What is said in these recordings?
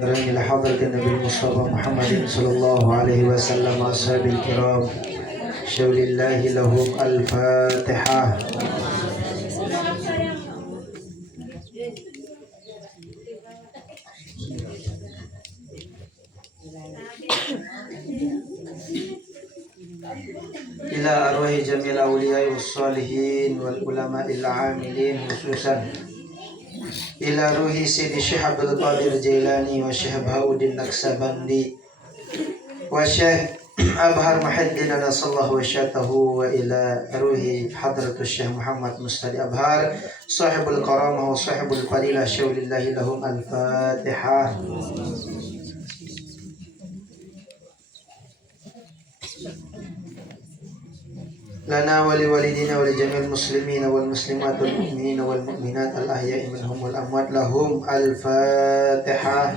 إلى حضرة النبي المصطفى محمد صلى الله عليه وسلم أصحاب الكرام شول الله لهم الفاتحة. إلى أرواح جميع الأولياء والصالحين والعلماء العاملين خصوصا إلى روح سيدي الشيخ عبد القادر الجيلاني والشيخ بهاء النكسبندي والشيخ أبهر محدنا نسأل الله وشاته وإلى روح حضرة الشيخ محمد مستدي أبهر صاحب الكرامة وصاحب الفضيلة شول الله لهم الفاتحة. لنا ولوالدينا ولجميع المسلمين والمسلمات والمؤمنين والمؤمنات الأحياء منهم والأموات لهم الفاتحة.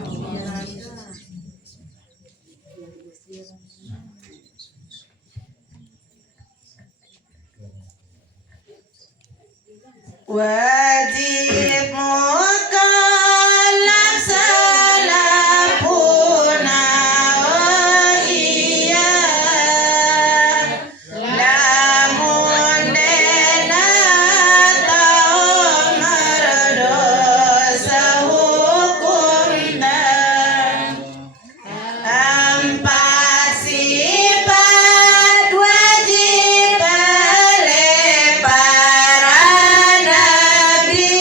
Wajib mukallaf salafuna wa iya lamun dena tau merdosa hukum dan empat sifat wajib oleh para nabi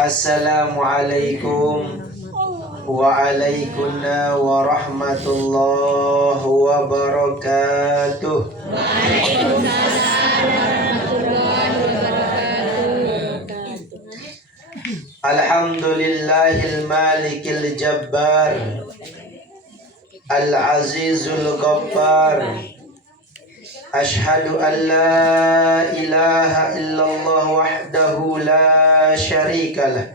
Assalamualaikum waalaikumsalam warahmatullahi wabarakatuh. Alhamdulillahil malikil jabbar al-azizul ghaffar. Ashhadu an la ilaha illallah wahdahu la syarikalah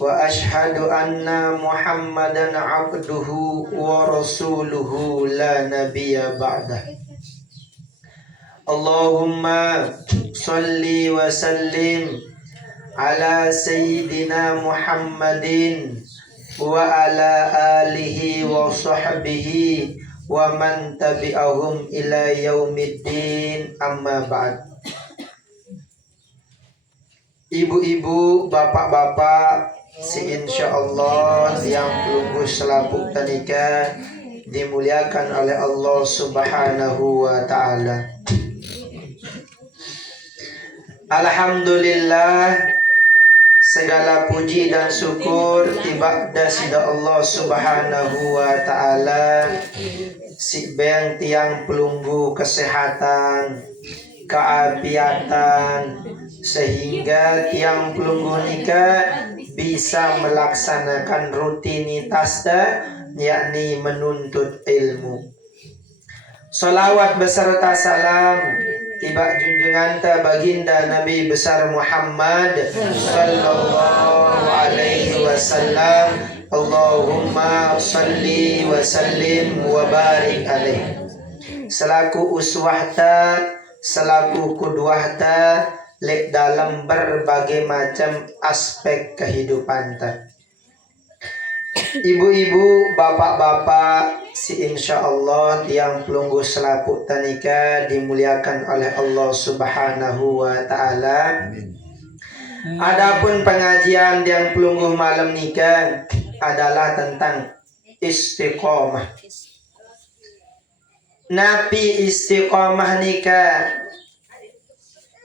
wa ashhadu anna Muhammadan abduhu wa rasuluhu la nabiyya ba'dah. Allahumma salli wa sallim ala sayyidina Muhammadin wa ala alihi wa sahbihi wa man tabi'ahum ila yaumiddin, amma ba'd. Ibu-ibu, bapak-bapak, insyaallah yang pelungguh selaput tanika dimuliakan oleh Allah Subhanahu wa taala. Alhamdulillah, segala puji dan syukur ibadah sida Allah Subhanahu wa taala. Si beng tiang pelunggu kesehatan, keapiatan, sehingga tiang pelunggu nikah bisa melaksanakan rutinitas yakni menuntut ilmu. Salawat beserta salam tiba junjungan baginda Nabi besar Muhammad sallallahu alaihi wasallam. Allahumma salli wa sallim wa barik alaih. Selaku uswahta, selaku kudwahta lek dalam berbagai macam aspek kehidupan ta. Ibu-ibu, bapak-bapak, insyaallah yang pelungguh selaput tanika dimuliakan oleh Allah Subhanahu wa taala. Adapun pengajian yang pelungguh malam nikah adalah tentang istiqomah. Nabi istiqomah nikah,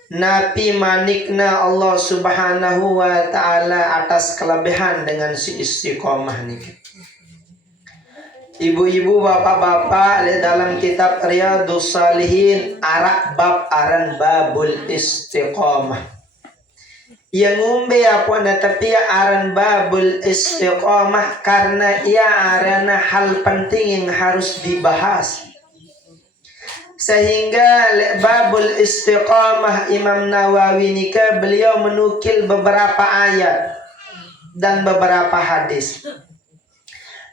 Nabi manikna Allah Subhanahu wa ta'ala atas kelebihan dengan si istiqomah nikah. Ibu-ibu, bapak-bapak, dalam kitab Riyadhus Shalihin arak bab aran babul istiqomah. Yang ngumbe apa na tapi aran babul istiqomah karena ia arana hal penting yang harus dibahas. Sehingga babul istiqamah Imam Nawawi nikah beliau menukil beberapa ayat dan beberapa hadis.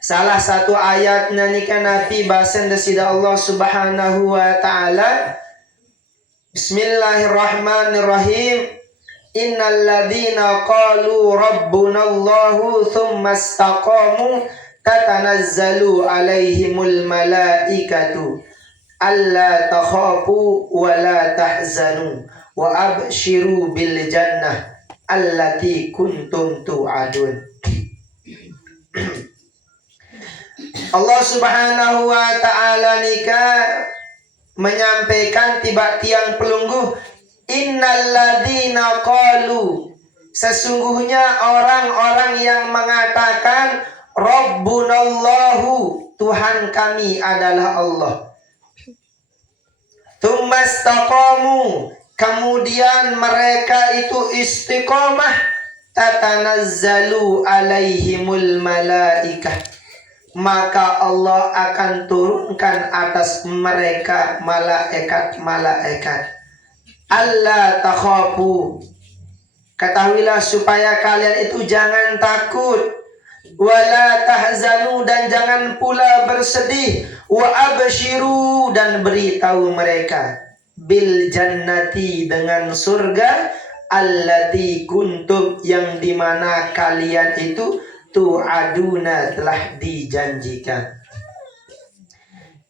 Salah satu ayatnya nikah Nabi bahasan dasida Allah Subhanahu wa taala. Bismillahirrahmanirrahim. Innal ladzina qalu rabbunallahu tsumma istaqamu tatanazzalu alaihimul malaikatu alla takhafu wa la tahzanu wa abshiru bil jannah allati kuntum tu'adun. Allah Subhanahu wa ta'ala nikah menyampaikan tiba tiang pelungguh, innal ladzina qalu, sesungguhnya orang-orang yang mengatakan rabbunallahu, Tuhan kami adalah Allah. Tsumastaqamu, kemudian mereka itu istiqomah, tatanazzalu alaihimul malaikah, maka Allah akan turunkan atas mereka malaikat-malaikat. Allah takhafu, ketahuilah supaya kalian itu jangan takut, wala tahzanu, dan jangan pula bersedih, wa abshiru, dan beritahu mereka bil jannati, dengan surga, allati kuntum, yang dimana kalian itu tu'aduna, telah dijanjikan.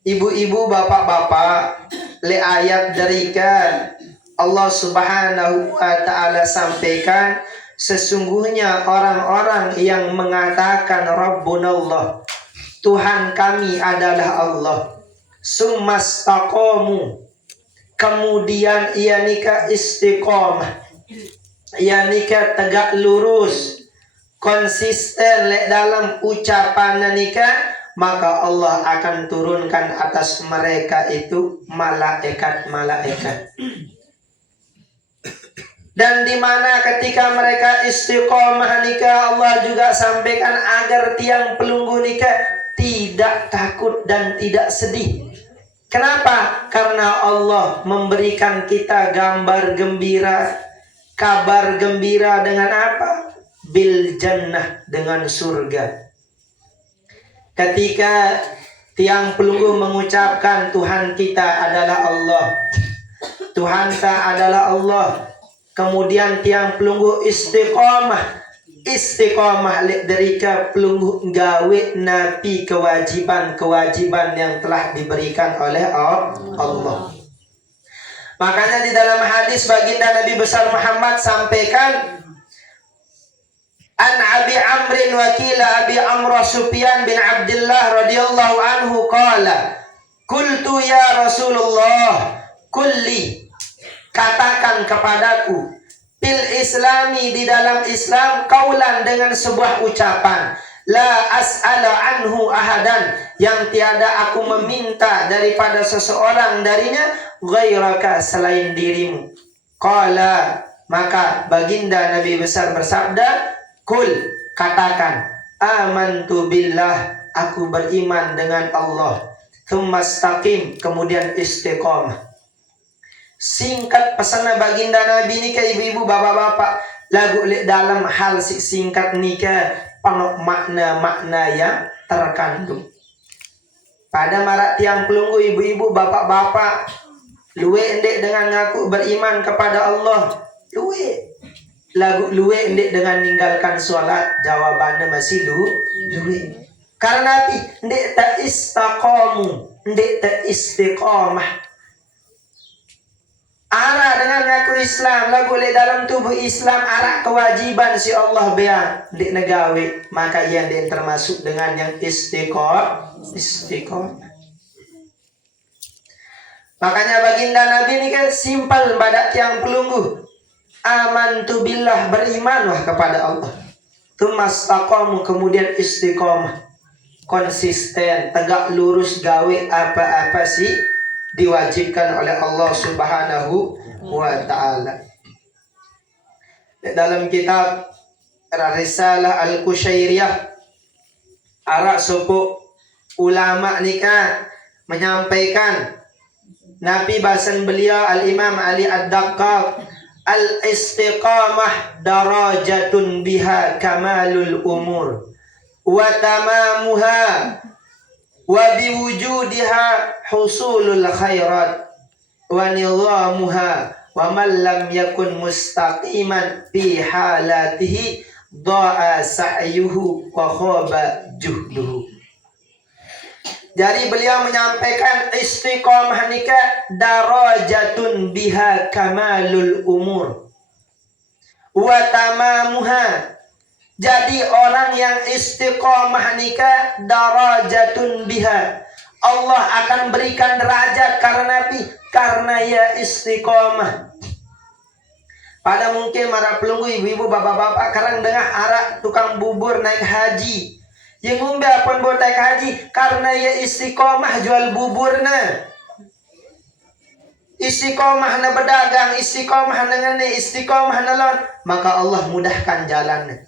Ibu-ibu, bapak-bapak, le ayat darikan Allah Subhanahu wa ta'ala sampaikan, sesungguhnya orang-orang yang mengatakan Rabbunallah, Tuhan kami adalah Allah, summastaqamu, kemudian ia nikah istiqomah, ya nikah tegak lurus, konsisten lek dalam ucapan nikah, maka Allah akan turunkan atas mereka itu malaikat-malaikat. Dan di mana ketika mereka istiqomah nikah, Allah juga sampaikan agar tiang pelunggu nikah tidak takut dan tidak sedih. Kenapa? Karena Allah memberikan kita gambar gembira, kabar gembira dengan apa? Bil jannah, dengan surga. Ketika tiang pelunggu mengucapkan Tuhan kita adalah Allah, Tuhan kita adalah Allah, kemudian tiang pelunggu istiqomah dari pelunggu gawe nabi kewajiban yang telah diberikan oleh Allah. Makanya di dalam hadis baginda Nabi besar Muhammad sampaikan, an Abi Amrin wakila Abi Amr Sufyan bin Abdullah radhiyallahu anhu qala qultu ya Rasulullah kulli, katakan kepadaku, fil islami, di dalam Islam, kaulan, dengan sebuah ucapan, la as'ala anhu ahadan, yang tiada aku meminta daripada seseorang darinya, ghairaka, selain dirimu. Qala, maka baginda Nabi besar bersabda, kul, katakan, amantu billah, aku beriman dengan Allah, tsumastaqim, kemudian istiqomah. Singkat pesan baginda Nabi nikah, ibu-ibu, bapak-bapak, lagu dalam hal singkat nikah penuh makna-makna yang terkandung. Pada marak tiang pelunggu, ibu-ibu, bapak-bapak, luwe endek dengan ngaku beriman kepada Allah, luwe endek dengan ninggalkan sholat, jawabannya masih luwe. Karena endek tak istaqomu, endek tak istiqomah. Arah dengan ngaku Islam, lagu le dalam tubuh Islam, arah kewajiban si Allah beang di negawi, maka yang dia termasuk dengan yang istiqomah. Makanya baginda Nabi ini kan simpel pada tiang pelunggu, amantu billah, berimanlah kepada Allah, tsumastaqamu, kemudian istiqomah, konsisten, tegak lurus gawe apa-apa sih diwajibkan oleh Allah Subhanahu wa ta'ala. Dalam kitab Risalah Al-Qushairiyah, arak suku ulama nikah menyampaikan, Nabi bahasan beliau Al-Imam Ali Ad-Daqqaq, al-istiqamah darajatun biha kamalul umur wa tamamuha wa biwujudiha husulul khairat wa nizamuha wa man lam yakun mustaqiman fi halatihi dha'a sa'yuhu wa khaba juhduhu. Jadi beliau menyampaikan istiqomah nikah darajatun biha kamalul umur wa tamamuha. Jadi orang yang istiqomah nikah darajatun biha, Allah akan berikan derajat karena ya istiqomah. Pada mungkin para pelunggu, ibu-ibu, bapak-bapak karang dengar arak tukang bubur naik haji, yang ngombe apun buat naik haji karena ya istiqomah jual buburna, istiqomah na berdagang, istiqomah na ngene, istiqomah na lon, maka Allah mudahkan jalannya.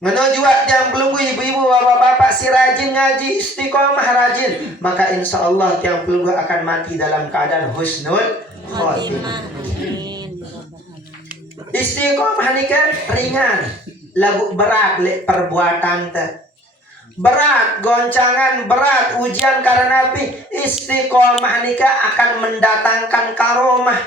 Menuju yang pelunggu, ibu-ibu, bapak-bapak, si rajin ngaji, istiqomah rajin, maka insya Allah yang pelunggu akan mati dalam keadaan husnul khotimah. Istiqomah nikah ringan, lagu berat perbuatan berat, goncangan berat, ujian karena Nabi. Istiqomah nikah akan mendatangkan karomah.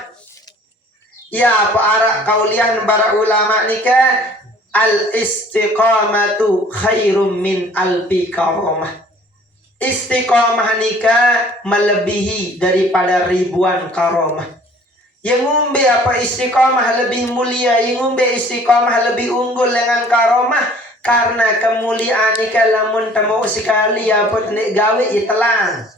Ya, para kaulian para ulama nikah, al-istiqamatu khairum min alfi karomah. Istiqamah nikah melebihi daripada ribuan karomah. Yang ngumbe apa istiqamah lebih mulia, yang ngumbe istiqamah lebih unggul dengan karomah, karena kemuliaan nikah lamun temu sekali apa nek gawe itelang.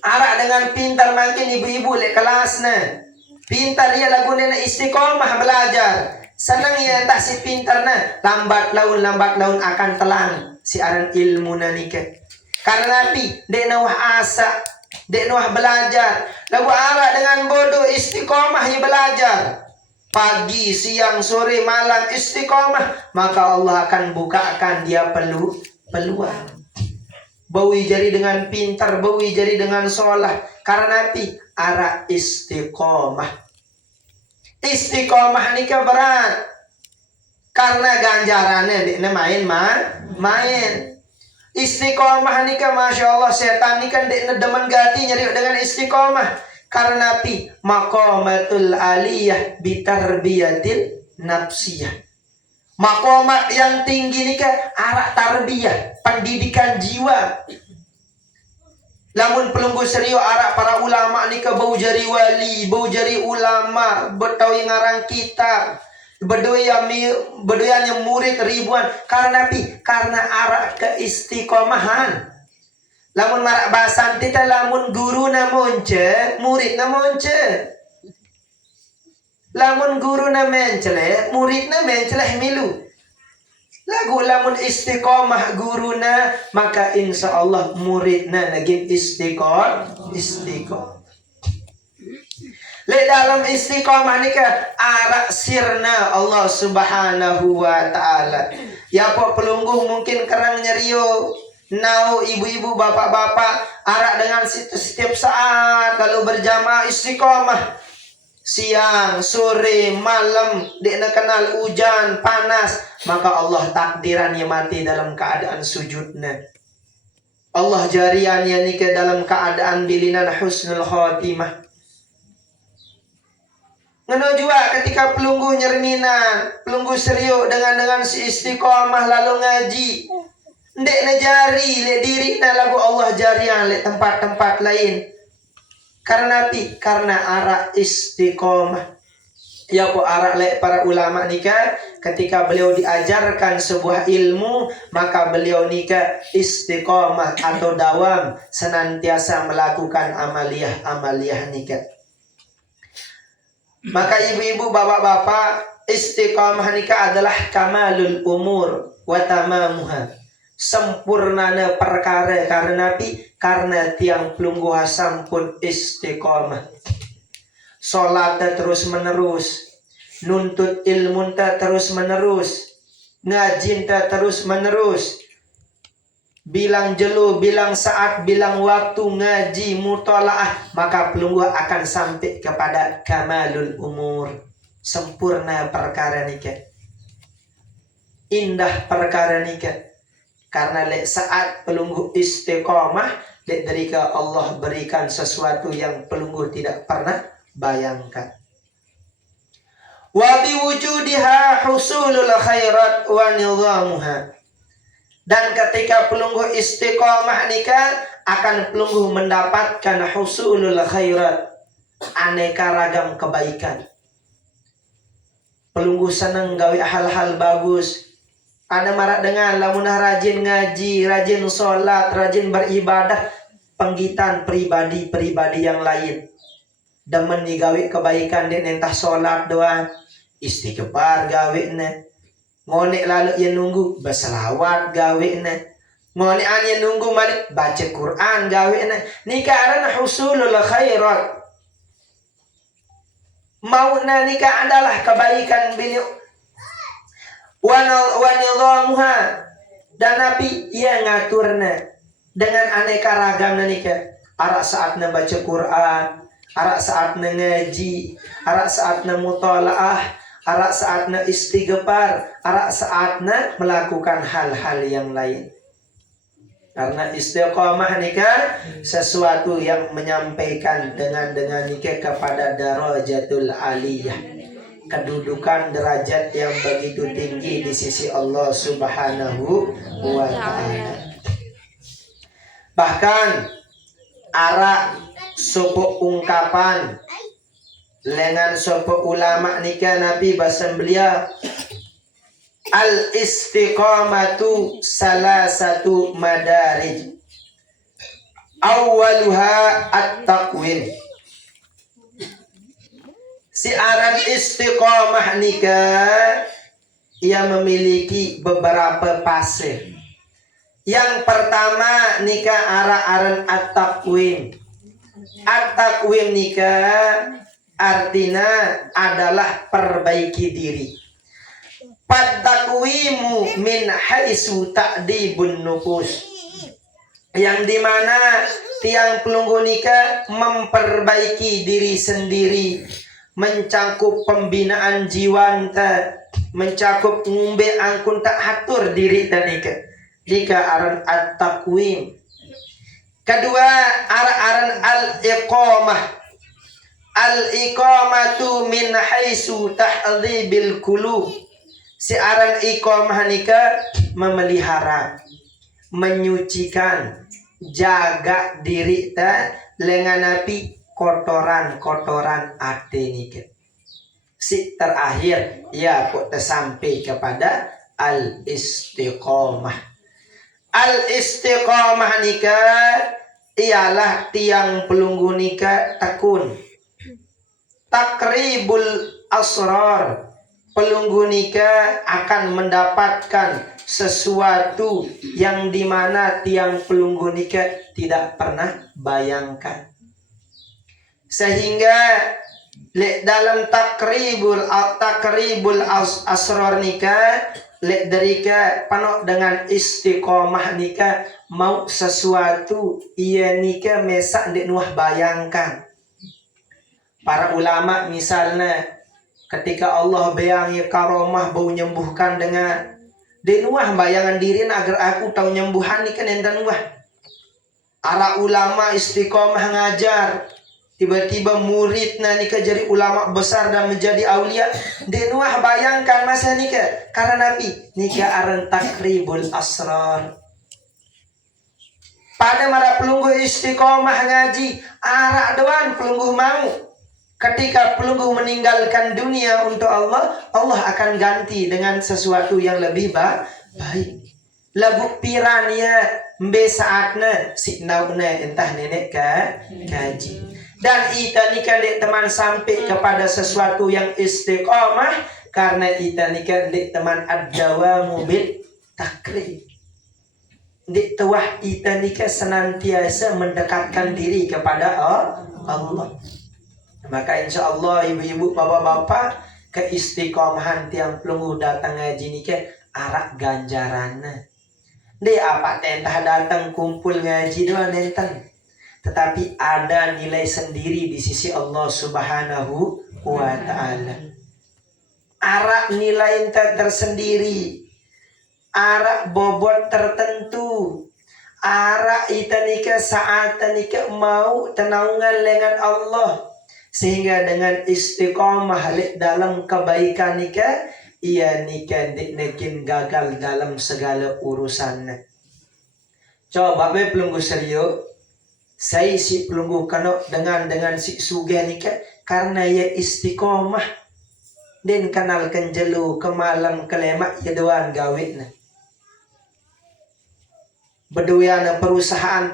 Arak dengan pintar makin ibu-ibu lek kelasna. Pintar ya lagu na istiqomah belajar. Senang ya tak si pintar na lambat laun akan telang si aran ilmu na nika. Karena nabi dek nawah asa, dek nawah belajar. Lagu arah dengan bodoh istiqomah ya belajar. Pagi, siang, sore, malam istiqomah, maka Allah akan bukakan dia peluang. Bawi jari dengan pintar, bawi jari dengan sholah. Karena nabi arah istiqomah. Istiqomah nikah berat. Karena ganjarannya dek main. Istiqomah nikah masya Allah setan nikah dek demen gati nyari dengan istiqomah. Karena nabi maqamatul aliyah bitarbiyatil nafsiyah. Maqamat yang tinggi nikah arah tarbiyah, pendidikan jiwa. Lamun pelunggu serio arak para ulama ni ke bau jari wali, bau jari ulama, betawi ngarang kitab, bedoyanya murid ribuan. Karena nabi, karena arak keistiqomahan. Lamun marak bahasan kita, lamun guru na monce, murid na monce. Lamun guru na mencele, murid na mencele milu. Lagu lamun istiqomah guruna, maka insya Allah muridna naging istiqomah. Le dalam istiqomah nikah arak sirna Allah subhanahu wa ta'ala. Ya po pelungguh mungkin kerang nyerio. Nau ibu-ibu bapak-bapak arak dengan setiap saat kalau berjamaah istiqomah. Siang, sore, malam, dia nak kenal hujan, panas, maka Allah takdirannya mati dalam keadaan sujudnya. Allah jariannya nikah dalam keadaan bilinan husnul khotimah. Ngono juga ketika pelunggu nyerminan, pelunggu serius dengan si istiqomah lalu ngaji. Ndek na jari, le diri na lagu Allah jarian, le tempat-tempat lain. Karena nabi, karena arak istiqomah. Ya po arak le para ulama nikah ketika beliau diajarkan sebuah ilmu, maka beliau nikah istiqomah atau dawam senantiasa melakukan amaliyah nikah. Maka ibu-ibu bapak-bapak, istiqomah nikah adalah kamalul umur wa tamamuha. Sempurnana perkara karena nabi, karena tiang pelunggu sampun istiqomah. Salat terus menerus, nuntut ilmu terus menerus, ngajin terus menerus. Bilang jelu, bilang saat, bilang waktu ngaji mutolaah, maka pelunggu akan sampai kepada kamalul umur, sempurna perkara nikah. Indah perkara nikah. Karena saat pelunggu istiqomah, dari Allah berikan sesuatu yang pelunggu tidak pernah bayangkan. Wa biwujudiha husulul khairat wa nizamuha. Dan ketika pelunggu istiqomah nikah, akan pelunggu mendapatkan husulul khairat, aneka ragam kebaikan. Pelunggu senang gawe hal-hal bagus. Ada marak dengan lamunah rajin ngaji, rajin sholat, rajin beribadah, penggitan pribadi-pribadi yang lain. Demen ni gawe kebaikan dia entah sholat doang, istighfar gawe ne. Ngonek lalu ia nunggu berselawat gawe ne. Ngonek an ia nunggu malik baca Quran gawe ne. Nikah arana husulul khairat. Mauna nikah adalah kebaikan beliau. Wa nizamuha, dan nabi ia ngaturna dengan aneka ragam nikah. Arak saatna baca Quran, arak saatna ngaji, arak saatna mutalaah, arak saatna istighfar, arak saatna melakukan hal-hal yang lain. Karena istiqomah nikah sesuatu yang menyampaikan dengan nikah kepada darajatul aliyah, kedudukan derajat yang begitu tinggi di sisi Allah subhanahu wa ta'ala. Bahkan arak sopo ungkapan lengan sopo ulama nikah nabi bahasa beliau, al istiqamatu salasatu madarij, awwaluha at-taqwim. Si aran istiqomah nikah ia memiliki beberapa fase. Yang pertama nikah aran at-taqwim. At-taqwim nikah artinya adalah perbaiki diri. Pat-taqwimu min haisu ta'dibun nufus. Yang dimana tiang pelunggu nikah memperbaiki diri sendiri, mencakup pembinaan jiwa, mencakup ngumbe angkun tak atur diri tanika. Jika aran at-taqwim. Kedua aran al-iqamah. Al-iqamatu min haisu tahdhibil qulub. Si aran iqamah nikah memelihara, menyucikan, jaga diri ta lengan api kotoran-kotoran ati nikah. Si terakhir ya kok sampai kepada al-istiqamah. Al-istiqamah nikah ialah tiang pelunggu nikah tekun. Takribul asrar. Pelunggu nikah akan mendapatkan sesuatu yang dimana tiang pelunggu nikah tidak pernah bayangkan. Sehingga dalam takribul asrar nikah derika penuh dengan istiqomah nikah mau sesuatu ia nikah mesak dek nuah bayangkan. Para ulama misalnya ketika Allah bayangi karomah bau nyembuhkan dengan dek nuah bayangan diri agar aku tahu nyembuhan nikah enten nuah. Para ulama istiqomah ngajar, tiba-tiba muridnya nikah jadi ulama besar dan menjadi aulia. Dek nuah bayangkan masa nikah karena Nabi nikah aran takribul asrar. Pada mara pelunggu istiqomah ngaji arak doan pelunggu mau. Ketika pelunggu meninggalkan dunia untuk Allah, Allah akan ganti dengan sesuatu yang lebih baik. Lagu piran ya mbe saatna si nauna entah nenek kaji. Dan ita nikah dek teman sampai kepada sesuatu yang istiqomah karena ita nikah dek teman ad-dawamu bil takrib. Dek tuah ita nikah senantiasa mendekatkan diri kepada Allah. Maka insya Allah ibu-ibu bapak-bapak keistiqomahan tiang pelunggu datang ngaji nikah arak ganjarannya. Dek apa tentah datang kumpul ngaji doang nenten. Tetapi ada nilai sendiri di sisi Allah Subhanahu wa ta'ala. Arak nilai tersendiri. Arak bobot tertentu. Arak ita nikah saat nikah mau tenaungan dengan Allah. Sehingga dengan istiqomah dalam kebaikan nikah, ia nikah nekin gagal dalam segala urusannya. Coba be pelunggu serius. Saya si pelunggu kano dengan si suga nikah karena ia istiqomah dan kenal kenjelu kemalam kelemak ya doan gawitna. Beduyan perusahaan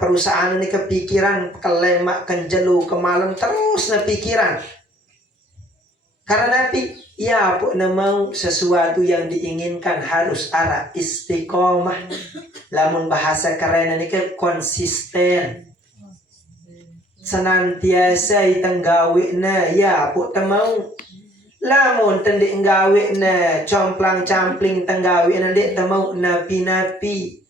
ini kepikiran kelemak kenjelu kemalam terus na pikiran. Karena Nabi ya pun mau sesuatu yang diinginkan harus arah istiqomah. Lamun bahasa keren ini ke konsisten. Senantiasa itang gawin na ya pun mau. Lamun tendik gawin na complang-campling tenggawin na dek mau napi-napi.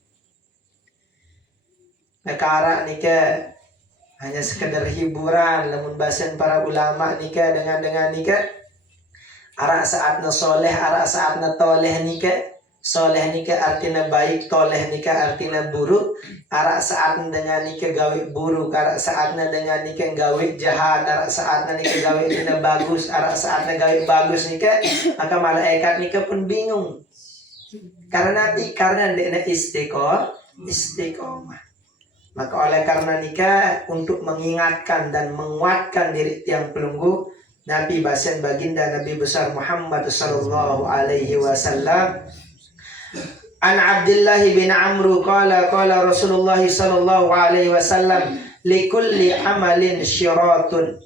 Nekara nikah hanya sekedar hiburan. Lamun bahasan para ulama nikah dengan nikah arak saatna soleh, arak saatna toleh nikah. Soleh nikah artinya baik, toleh nikah artinya buruk. Arak saatna dengan nikah gawe buruk, arak saatna dengan nikah gawe jahat, arak saatna nikah gawe tidak bagus, arak saatna gawe bagus nikah. Maka malaikat nikah pun bingung. Karena dia istiqomah. Maka oleh karena nikah untuk mengingatkan dan menguatkan diri tiang pelunggu, Nabi bahasan baginda Nabi besar Muhammad sallallahu alaihi wasallam. An Abdullah bin Amr qala Rasulullah sallallahu alaihi wasallam likulli amalin syiratun.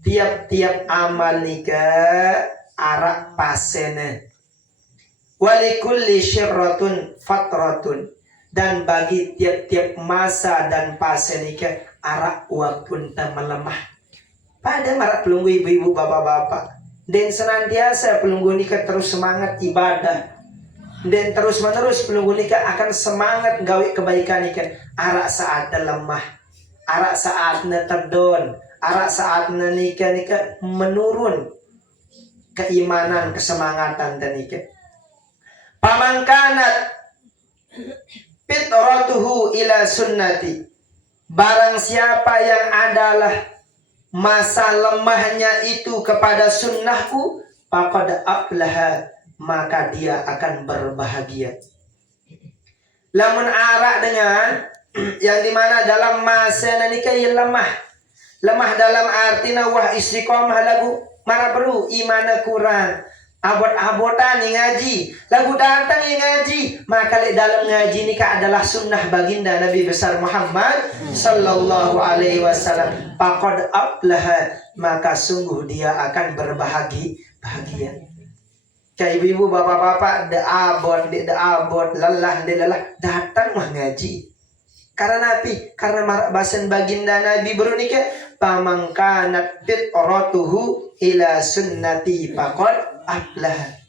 tiap-tiap amal nikah arak pasene. Walikulli syirratun fatratun, dan bagi tiap-tiap masa dan fase nikah arak waktu melemah. Pada marak pelunggu ibu-ibu bapak-bapak, dan senantiasa pelunggu nikah terus semangat ibadah, dan terus menerus pelunggu nikah akan semangat gawe kebaikan nikah. Arak saat lemah, arak saat terdon, arak saat nikah menurun keimanan, kesemangatan dan nikah. Pamangkanat fitratuhu ila sunnati, barang siapa yang adalah masa lemahnya itu kepada sunnahku, faqad aflaha, maka dia akan berbahagia. Lamun arak dengan yang dimana dalam masa nikah yang lemah dalam artinya wah istiqomah lagu mana perlu imana kurang, abot-abotan yang ngaji, lagu datang yang ngaji, maka dalam ngaji nikah adalah sunnah baginda Nabi besar Muhammad sallallahu alaihi wasallam. Faqad aflaha, maka sungguh dia akan bahagia. Kayak ibu-ibu bapak-bapak de abot lelah datang mah ngaji. Karena Nabi, karena bahasan baginda Nabi berunika, pamangkanat fitratuhu ila sunnati faqad aflah.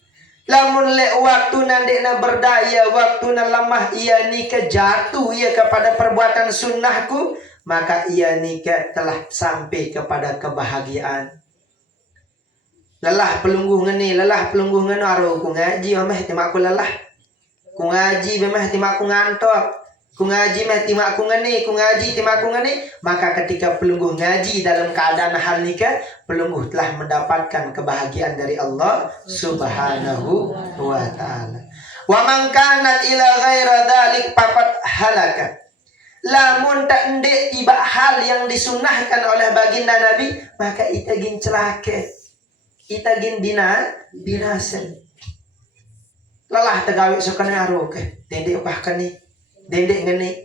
Lamun le waktu nandekna berdaya, waktu na lemah ia nikah jatuh ia kepada perbuatan sunnahku, maka ia nikah telah sampai kepada kebahagiaan. Lelah pelungguh ngeni aro ku ngaji mah timak ku lelah. Ku ngaji memang timak ku ngantok. Ku ngaji mah timak ku ngeni, ku ngaji timak ku ngeni. Maka ketika pelungguh ngaji dalam keadaan hal nikah, pelungguh telah mendapatkan kebahagiaan dari Allah Subhanahu wa taala. Wa man kanat ila ghaira dzalik faqad halaka. Lamun tak ndek tiba hal yang disunahkan oleh baginda Nabi, maka ita gin celaka. Ita gin binasa. Lelah tegawe sokana aroke. Dendek upahkani, dendek ngeni,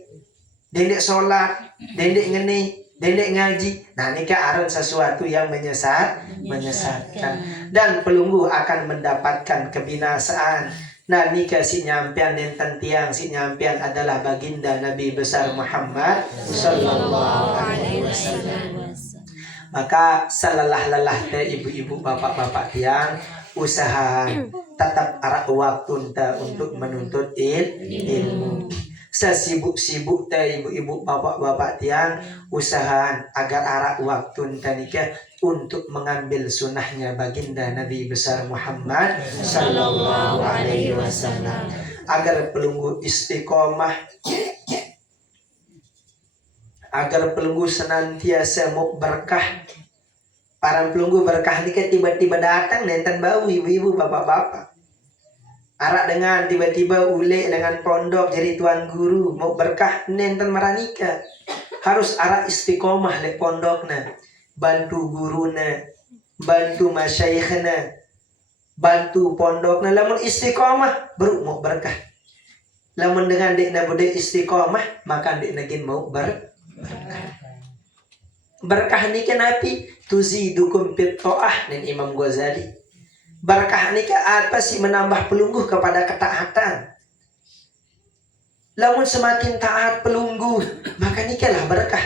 dendek sholat, dendek ngeni, dendek ngaji. Nah nikah aran sesuatu yang menyesatkan. Dan pelunggu akan mendapatkan kebinasaan. Nah nikah si nyampian dan tiang si nyampian adalah baginda Nabi besar Muhammad sallallahu alaihi wasallam. Maka selelah-lelah teh ibu-ibu bapak-bapak tiang usaha tetap arak waktu untuk menuntut ilmu. Sesibuk-sibuk teh ibu-ibu bapak-bapak tiang usahaan agar arak waktu nikah untuk mengambil sunnahnya baginda Nabi besar Muhammad sallallahu alaihi wasallam, agar pelunggu istiqomah, agar pelunggu senantiasa mau berkah. Para pelunggu berkah nikah tiba-tiba datang nenten bau ibu-ibu bapak-bapak. Arak dengan tiba-tiba ule dengan pondok jadi tuan guru mau berkah nenten maranika. Harus arak istiqomah le pondokna, bantu guruna, bantu masyaikhna, bantu pondokna. Lamun istiqomah baru mau berkah. Lamun dengan dekna bude istiqomah maka dekna gin mau berkah. Berkah nikah Nabi tuzidukum fit ta'ah dan Imam Ghazali. Berkah nikah apa sih? Menambah pelungguh kepada ketaatan. Lamun semakin taat pelungguh maka nikahlah berkah.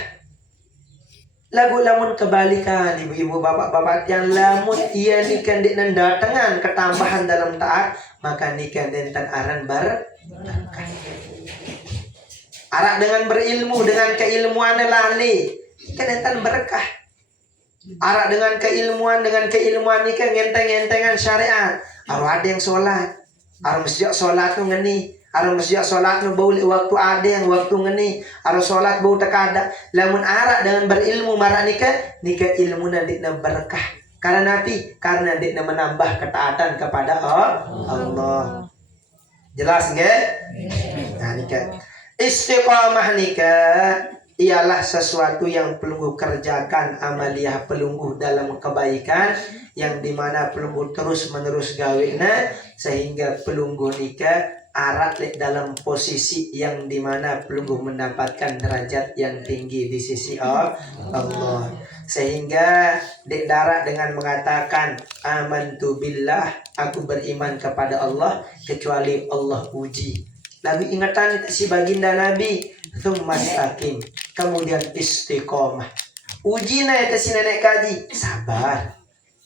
Lamun kebalikan ibu-ibu bapak-bapak yang lamun ia nikah dengan datangan ketambahan dalam taat, maka nikah dengan aran berkah. Arak dengan berilmu, dengan keilmuan lali, ikan enten berkah. Arak dengan keilmuan ikan ngenteng-ngentengan syariat. Aru ada yang sholat, aru masjid sholat nu ngeni, aru masjid sholat nu bau waktu ada yang waktu ngeni, aru sholat bau tekada. Lamun arak dengan berilmu marah nikah ilmu nanti berkah. Karena Nabi, karena nanti menambah ketaatan kepada Allah. Jelas nggak? Nah nikah. Istiqamah nikah ialah sesuatu yang pelungguh kerjakan amaliyah pelungguh dalam kebaikan, yang dimana pelungguh terus menerus gawena sehingga pelungguh nikah arat dalam posisi yang dimana pelungguh mendapatkan derajat yang tinggi di sisi Allah. Sehingga dek darat dengan mengatakan amantu billah, aku beriman kepada Allah, kecuali Allah uji. Lalu ingatan si baginda Nabi, tsumastaqim, kemudian istiqomah. Uji na itu si nenek kaji, sabar.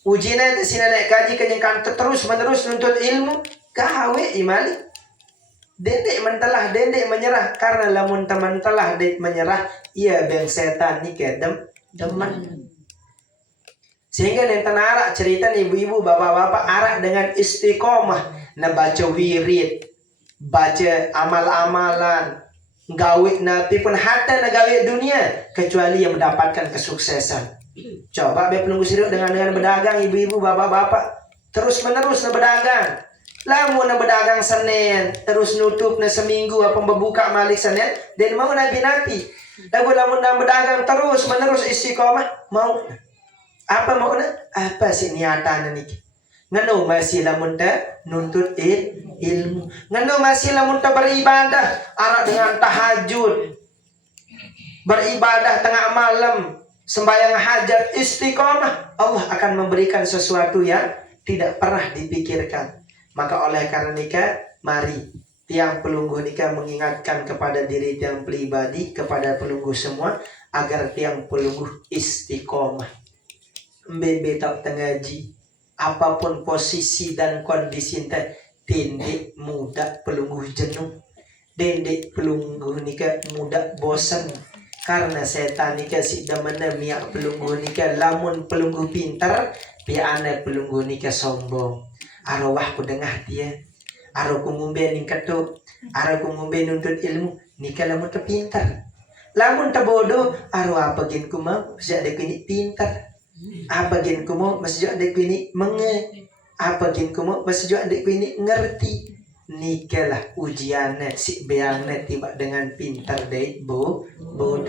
Uji na itu si nenek kaji kenyangkan terus menerus nuntut ilmu, gawe imali. Dendek mentelah, dendek menyerah, karena lamun teman telah dek menyerah, ia beng setan ni demen. Sehingga yang tenara cerita ibu-ibu, bapak-bapak arah dengan istiqomah, na baca wirid, baca amal-amalan, gawe nabi pun hatta na gawe dunia, kecuali yang mendapatkan kesuksesan. Coba be pelunggu siruk dengan berdagang, ibu-ibu, bapak-bapak, terus menerus na berdagang. Lamun na berdagang Senin, terus nutup na seminggu apa membuka malik Senin, dan mau nabi-nabi. Lamun na berdagang terus menerus istiqomah, mau apa mau na? Apa sih niatan niki? Ngano masih lamun ta nuntut ilmu. Ngano masih lamun ta beribadah, arah dengan tahajud, beribadah tengah malam, sembahyang hajat, istiqomah, Allah akan memberikan sesuatu yang tidak pernah dipikirkan. Maka oleh karena nikah, mari tiang pelungguh nikah mengingatkan kepada diri tiang pribadi, kepada pelungguh semua, agar tiang pelungguh istiqomah. Mbebe tak tengaji, apapun posisi dan kondisi teh, dendek muda pelungguh jenuh, dendek pelungguh nikah muda bosan. Karena setan nikah si damana miak pelungguh nikah, lamun pelungguh pintar, piana pelungguh nikah sombong. Arwah ku dengah dia, arwah ku ngumbe ningkatu, arwah ku ngumbe nuntut ilmu, nikah lamun terpintar. Lamun terbodoh, arwah apa gin ku mau, sejak dek ini pintar. Apa gin ku mau, sejak dek ini menge. Apa gin ku mau, sejak dek ini ngerti. Nikahlah ujiannya, si beangnya tiba dengan pintar dek bodoh.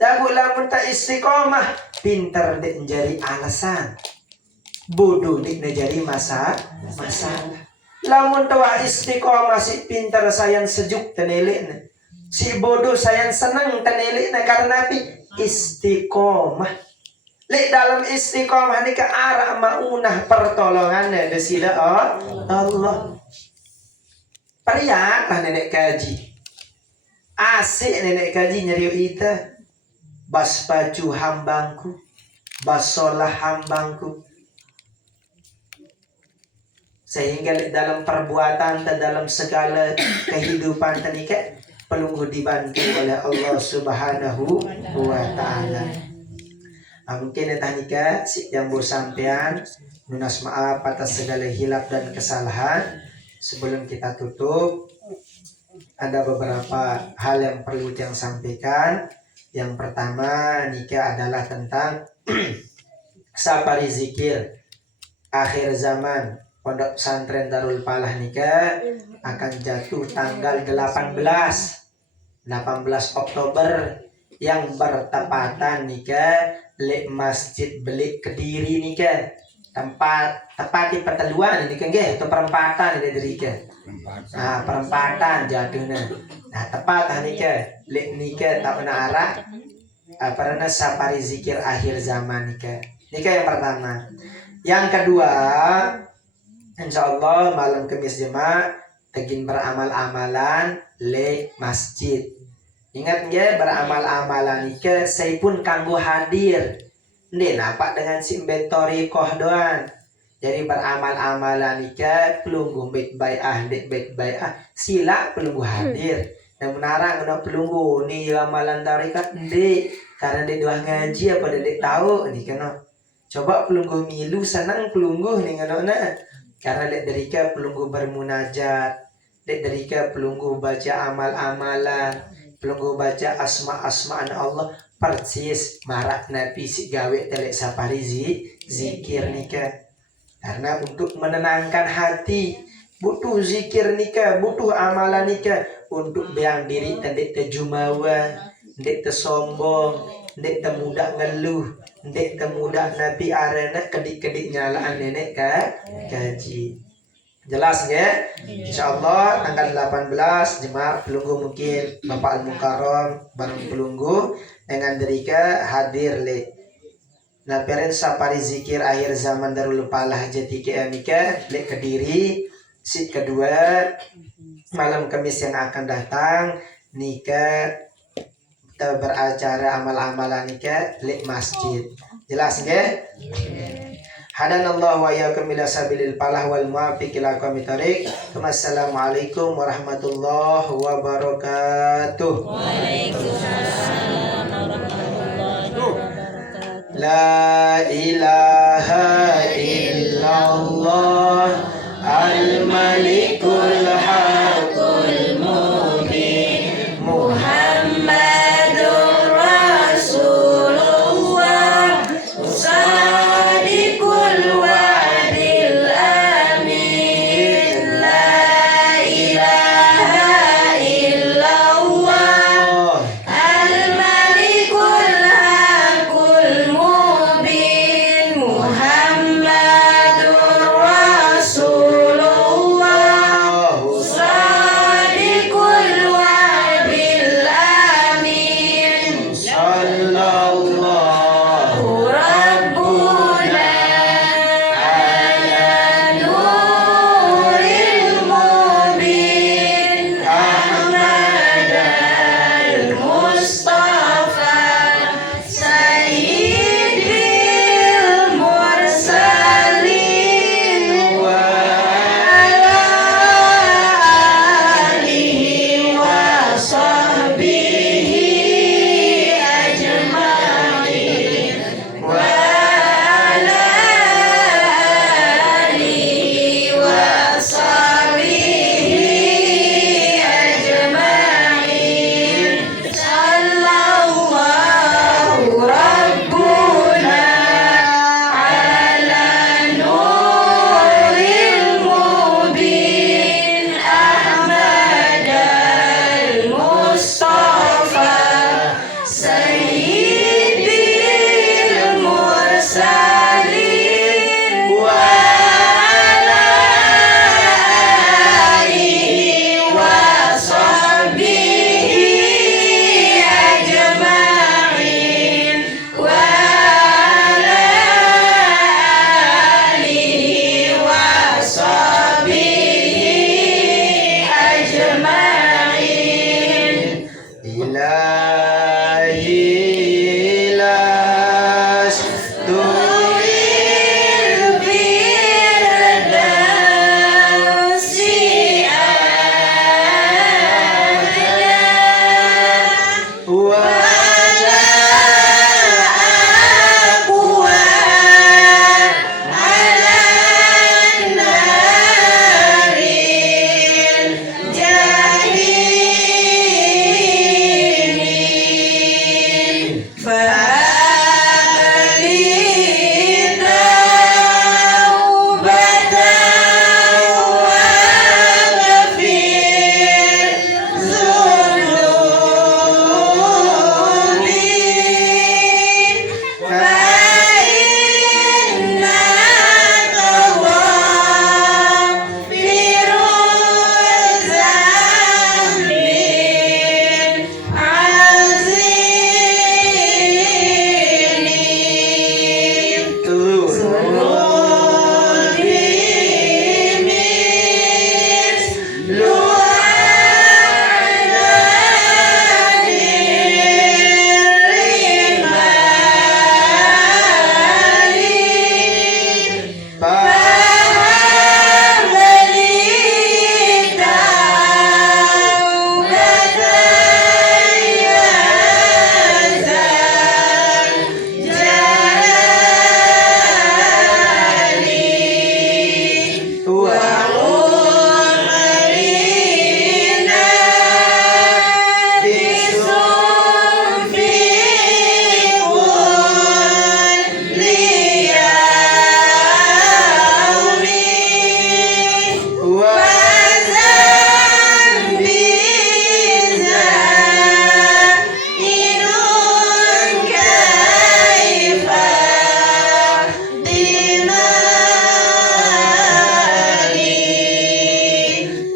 Tapi lamun tak istiqomah, pintar dek menjadi alasan, bodoh dek jadi masalah. Lamun tawa istiqomah, si pintar sayang sejuk tenelek, si bodoh sayang senang tenelek, karena api istiqomah. Lek dalam istiqomah ni ke arah maunah pertolongannya desida Allah. Periaklah nenek kaji, asik nenek kaji nyeriu ita, bas baju hambangku, bas solah hambangku. Sehingga dalam perbuatan dan dalam segala kehidupan tenika pelungguh dibantu oleh Allah Subhanahu wa Ta'ala. Mungkin tanika yang bu sampean nunas maaf atas segala hilap dan kesalahan. Sebelum kita tutup, ada beberapa hal yang perlu yang sampaikan. Yang pertama nikah adalah tentang sapari zikir akhir zaman. Pondok pesantren Darul Falah nikah akan jatuh tanggal 18 Oktober yang bertepatan nikah le Masjid Belik Kediri nikah. Tepat di perteluan ini kan atau perempatan ini dari kan. Nah, perempatan jatuhnya. Nah, tepat nikah le nikah tak pernah arah karena sapari zikir akhir zaman nikah. Nikah yang pertama. Yang kedua, insyaallah malam Kamis jemaah tegin beramal-amalan le masjid. Ingat nggak beramal-amalan nikah saya pun kanggo hadir. Ini nampak dengan si inventory koh doan. Jadi beramal-amalan nikah pelunggu baik-baik dek baik-baik sila pelunggu hadir. Dan menarang kena pelunggu ni amalan tarikat dek karena dek dua ngaji apa dek tahu ni kena. Coba pelunggu milu senang pelunggu ni kena na. Karena dek derika pelunggu bermunajat, dek derika pelunggu baca amal-amalan, pelunggu baca asma-asma'an Allah. Persis marak nabi si gawe telek sapari zikir nikah. Karena untuk menenangkan hati butuh zikir nikah, butuh amalan nikah untuk beang diri tandek tejumawa, ndek tersombong, ndek temudak ngeluh, ndek temudak nabi arena kedik-kedik nyalaan nenek kaji. Jelas ya? Insyaallah tanggal 18 jemaah pelunggu mungkin Bapak Al-Mukarram bareng pelunggu dengan derika hadir le. Nah peren sapari zikir akhir zaman Darul Palah Jati Keamika le Kediri. Sit kedua malam Kamis yang akan datang nikah beracara amal-amalan nikah le masjid. Jelas ya? Hadanallahu wa iyyakum ila sabilil falah wal muwaffiq ila aqwamit thoriq. Wassalamualaikum warahmatullahi wabarakatuh. Waalaikumsalam warahmatullahi wabarakatuh. La ilaha illallah al-malikul haqqul mubin Muhammadur Rasulullah Sadiqul wa'dil amin. La ilaha illallah al-malikul haqqul mubin Muhammadur Rasulullah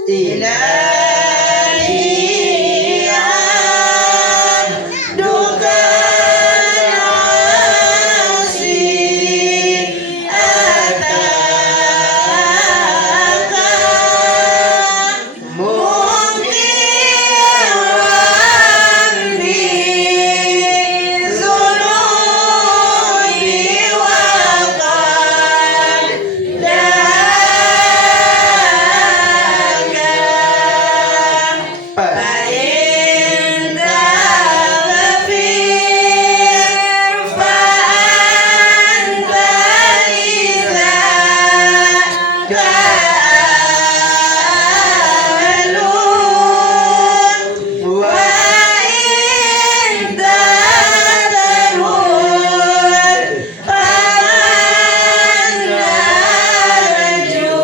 ilahi abduka nasi ataka mungkiran bi zunubi wa qad فإن تغفر فأنت إذا كامل وإن تذكر فمن نرجو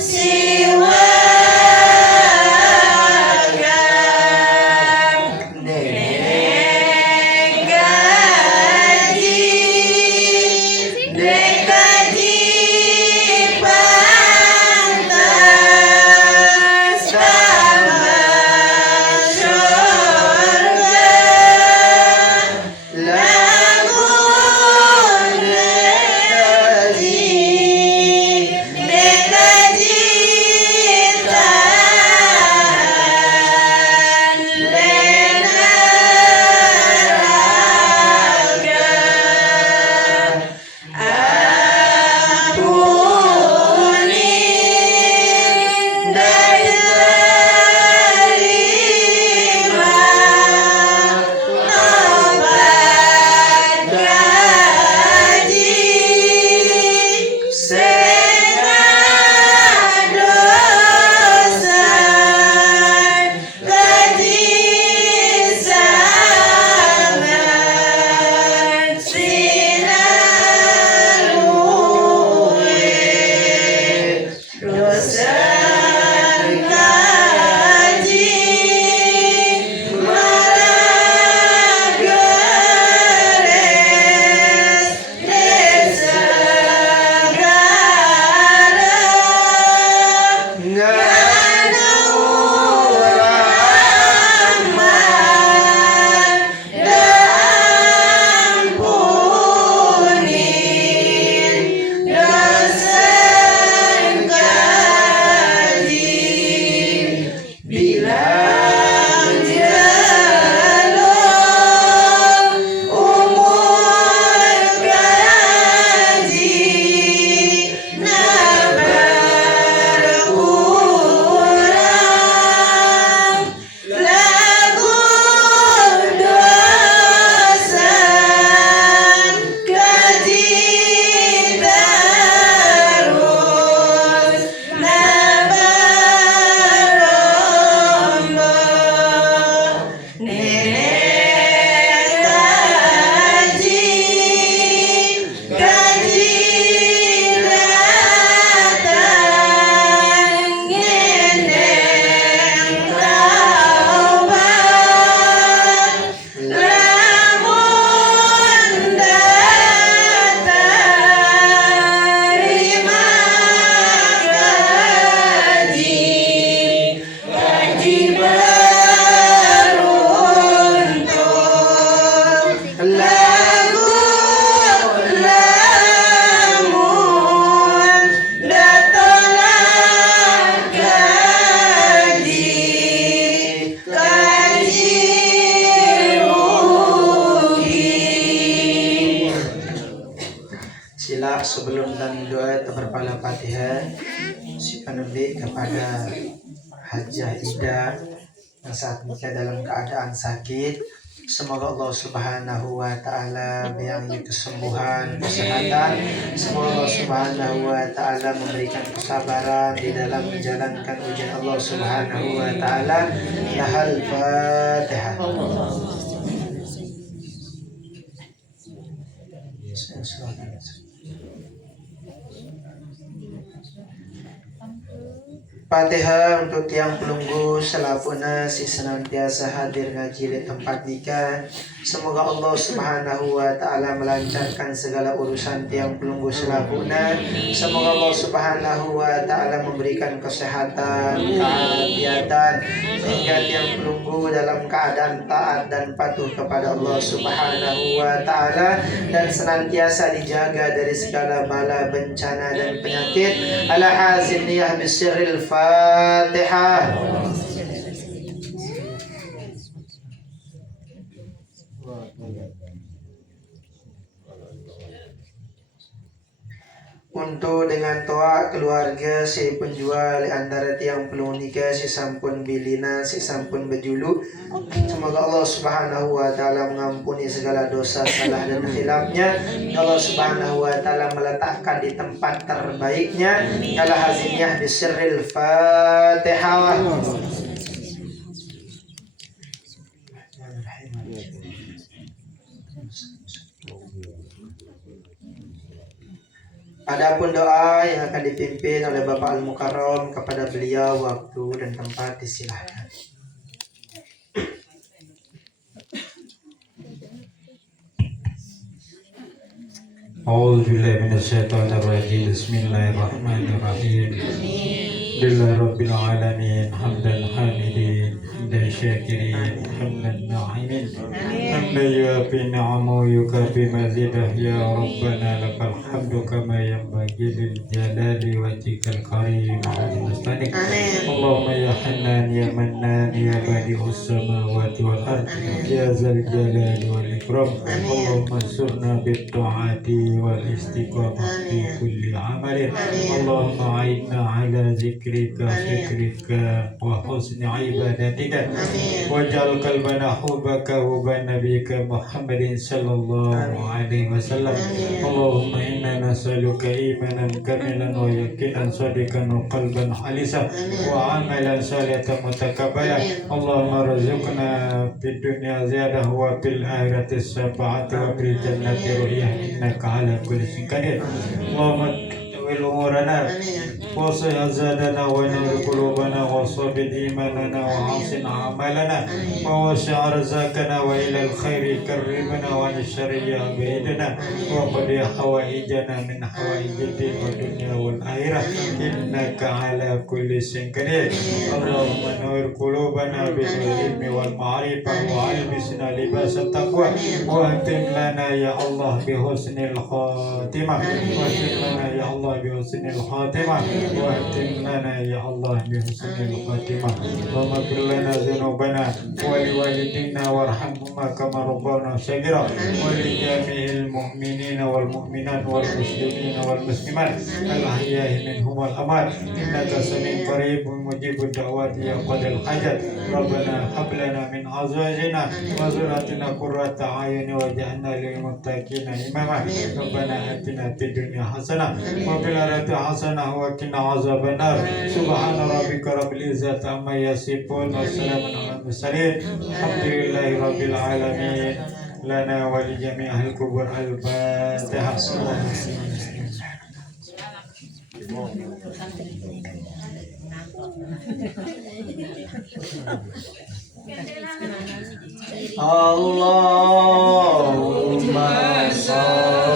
سواك Dekaji pantas sama surga lagu dekaji tahan lena raga ampuni dan terima tobat gaji segala dosa gaji sangat sinaluwe dosa gaji malagares desa gara nganu rahmat ampuni dosa gaji bilang jalur umur gaji nabar kurang lagu dosa gaji terus nabar rombong nenek gaji datang ngeneng taubat lamun datang terima gaji beruntung lagu lamun datang gaji rugi. Sila sebelum dan doa berpala Fatihah si penerbit kepada Hajah Ida yang saat ini dalam keadaan sakit. Semoga Allah Subhanahu wa Ta'ala beri kesembuhan, kesehatan. Semoga Allah Subhanahu wa Ta'ala memberikan kesabaran di dalam menjalankan ujian Allah Subhanahu wa Ta'ala. Lahal Fatihah. Fatihah untuk tiang pelunggu selapuna si senantiasa hadir ngaji di tempat nikah. Semoga Allah Subhanahu wa taala melancarkan segala urusan tiang pelunggu selapuna. Semoga Allah Subhanahu wa taala memberikan kesehatan, keafiatan sehingga tiang pelunggu dalam keadaan taat dan patuh kepada Allah Subhanahu wa taala dan senantiasa dijaga dari segala bala, bencana dan penyakit. Ala hazin niyah bisirril Fatihah. Untuk dengan toa keluarga si penjual antara tiang pelung nikah si sampun bilina si sampun bejulu. Semoga Allah Subhanahu wa taala mengampuni segala dosa salah dan khilafnya. Allah Subhanahu wa taala meletakkan di tempat terbaiknya. Ala haziniyah bisirril Fatihah. Adapun doa yang akan dipimpin oleh Bapak Al-Mukarram, kepada beliau waktu dan tempat disilahkan. A'udzubillahi minasyaitonirrajim. Bismillahirrahmanirrahim. Alhamdulillahi rabbil alamin, hamdan hamidin, hamdan syakirin, hamdan na'imin, hamdan yuafi ni'amahu yukafi mazidah. Ya Rabbana lakal hamdu kama yanbaghi lil jalali wajhikal karim wa azimustalik. Allahumma ya Hannan ya Mannan ya badi'us samawati wal ard ya zal jalali wal ikram. Allahumma surna bit ta'ati wal istiqamah fi kulli amalin. Allahumma a'inna ala zikrika syukrika wa husni ibadatika waj'al qalbana hubaka huban nabiyika Muhammadin sallallahu alaihi wasallam. Allahumma inna nas'aluka imanan kamilan wa yaqinan sadiqan wa qalban khalisan wa amalan salihan mutakabbalan. Allahumma rzuqna fid dunya ziyadah wa fil akhirati syafa'at wa fil jannati ru'yah innaka ala kulli syai'in qadir. Allahumma tawil umurana wa sahih azadana wa nur qulubana wa sabit imanana wa hasin amalana wa wasi' arzakana wa ila al-khairi karrimna wa al-syarri abidana wa qadi hawaijana min hawaijid wa dunya wal akhirah innaka ala kulli syai'in qadir. Allahumma nur qulubana bil ilmi wal ma'rifah wa albisna libas at-taqwa wa atim lana ya Allah bi husnil khatimah wa atim lana ya Allah bi husnil khatimah wa atim lana ya Allah bi husnil khatimah. Allahumma ighfir lana dhunubana wa liwalidina warhamhuma kama rabbana shaghira wa li jami'il mu'minina wal mu'minat wal muslimina wal muslimat al ahya'i minhum wal amwat innaka sami'un qaribun mujibud da'wati ya qadil hajat. Rabbana hab lana min azwajina wa dhurriyyatina qurrata a'yun waj'alna lil muttaqina imama. Rabbana atina fid dunya hasanah wa fil akhirati hasanah wa qina azabannar. Subhana rabbika rabbil izzati amma yasifun wa salamun alal mursalin alhamdulillahi rabbil alamin. Lana wa li jami' ahli kubur al-Fatihah. Allahumma shalli